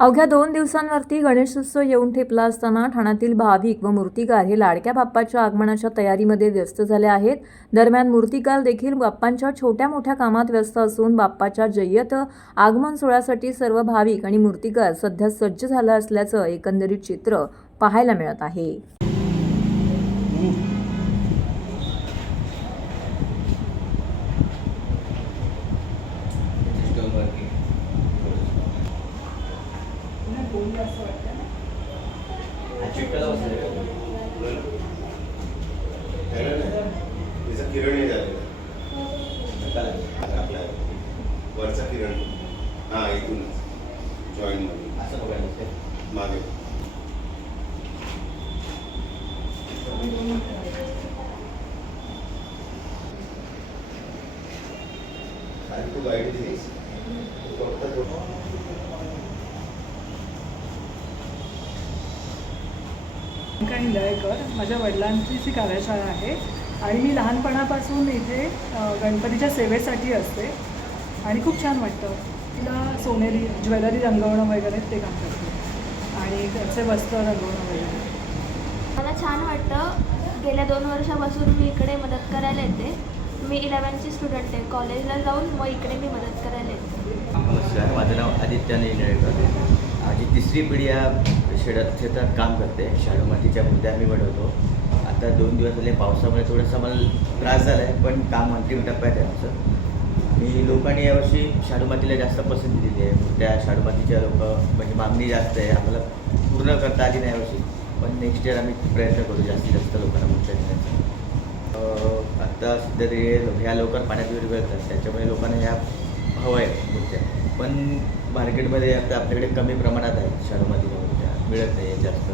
अवघ्या दोन दिवसांवरती गणेशोत्सव येऊन ठेपला असताना ठाण्यातील भाविक व मूर्तिकार हे लाडक्या बाप्पाच्या आगमनाच्या तयारीमध्ये व्यस्त झाले आहेत. दरम्यान मूर्तिकार देखील बाप्पांच्या छोट्या मोठ्या कामात व्यस्त असून बाप्पाच्या जय्यत आगमन सोहळ्यासाठी सर्व भाविक आणि मूर्तिकार सध्या सज्ज झालं असल्याचं एकंदरीत चित्र पाहायला मिळत आहे. किरण झालेला वरचा किरण. हा इथूनच. जॉईन मध्ये. असं बघायला मागे. तू गाईड दिलीस? हिंदळेकर माझ्या वडिलांचीच ही कार्यशाळा आहे आणि मी लहानपणापासून इथे गणपतीच्या सेवेसाठी असते. आणि खूप छान वाटतं. तिला सोनेरी ज्वेलरी रंगवणं वगैरे ते काम करते. आणि त्याचे वस्त्र रंगवणं वगैरे. मला छान वाटतं. गेल्या दोन वर्षापासून मी इकडे मदत करायला येते. मी इलेवनची स्टुडंट आहे. कॉलेजला जाऊन मग इकडे मी मदत करायला येते. नमस्कार. माझं नाव आदित्य निळेकर माझी तिसरी पिढी या शेतात क्षेत्रात काम करते. शाडू मातीच्या मुद्द्या आम्ही बनवतो आता दोन दिवस झाले पावसामुळे थोडासा मला त्रास झाला आहे पण काम अंतिम टप्प्यात आहे आमचं आणि लोकांनी यावर्षी शाडू मातीला जास्त पसंती दिली आहे. मूर्त्या शाडू मातीच्या लोक म्हणजे मागणी जास्त आहे. आम्हाला पूर्ण करता आली नाही यावर्षी पण नेक्स्ट इयर आम्ही प्रयत्न करू जास्तीत जास्त लोकांना मूर्त्या देण्याचा. आत्ता सध्या ते ह्या लवकर पाण्यात विरघळतात त्याच्यामुळे लोकांना ह्या हवं आहे मूर्त्या पण मार्केटमध्ये आता आपल्याकडे कमी प्रमाणात आहेत शहरामधील मूर्त्या. मिळत नाही आहेत जास्त.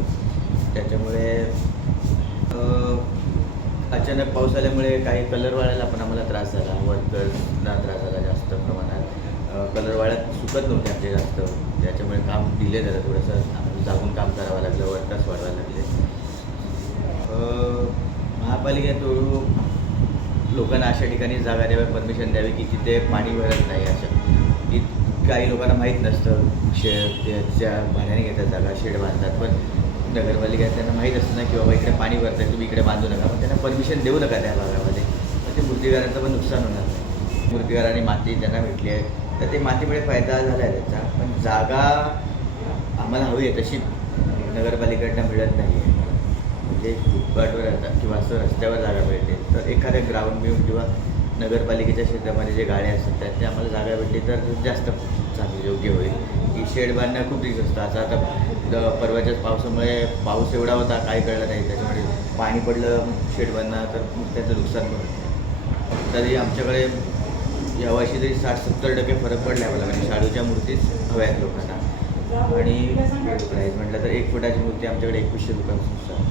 त्याच्यामुळे अचानक पाऊस आल्यामुळे काही कलर वाळायला पण आम्हाला त्रास झाला. वर्कर्सना त्रास झाला जास्त प्रमाणात. कलर वाळ्यात सुकत नव्हते आमचे जास्त. त्याच्यामुळे काम डिले झालं थोडंसं. जागून काम करावं लागलं वर्कर्स वाढवायला लागले. महापालिकेतून लोकांना अशा ठिकाणी जागा द्यावी परमिशन द्यावी की तिथे पाणी भरत नाही असं. की काही लोकांना माहीत नसतं शेड त्याच्या भाड्याने घेतात जागा शेड बांधतात. पण नगरपालिका त्यांना माहीत असतं ना की बाबा इकडे पाणी भरतं तुम्ही इकडे बांधू नका. पण त्यांना परमिशन देऊ नका त्या भागामध्ये. मग ते मूर्तीकारांचं पण नुकसान होणार नाही. मूर्तिकारांनी माती त्यांना भेटली आहे. तर ते मातीमुळे फायदा झाला आहे त्याचा. पण जागा आम्हाला हवी आहे तशी नगरपालिकेकडनं मिळत नाही आहे म्हणजे फुटपाथवर जातात किंवा असं रस्त्यावर जागा मिळते. तर एखाद्या ग्राउंड मिळून किंवा नगरपालिकेच्या क्षेत्रामध्ये जे गाड्या असतात त्यात ते आम्हाला जागा भेटली तर जास्त चांगली योग्य होईल. की शेड बांधणं खूप रिस्क असतं. आता आता परवाच्याच पावसामुळे पाऊस एवढा होता काय कळलं नाही. त्याच्यामुळे पाणी पडलं शेड बांधणं तर त्याचं नुकसान पण होतं. तरी आमच्याकडे यावर्षी तरी साठ सत्तर टक्के फरक पडला मला म्हणजे शाडूच्या मूर्तीच हव्या आहेत लोकांना. आणि प्राईज म्हटलं तर एक फुटाची मूर्ती आमच्याकडे एकवीसशे रुपयापासून.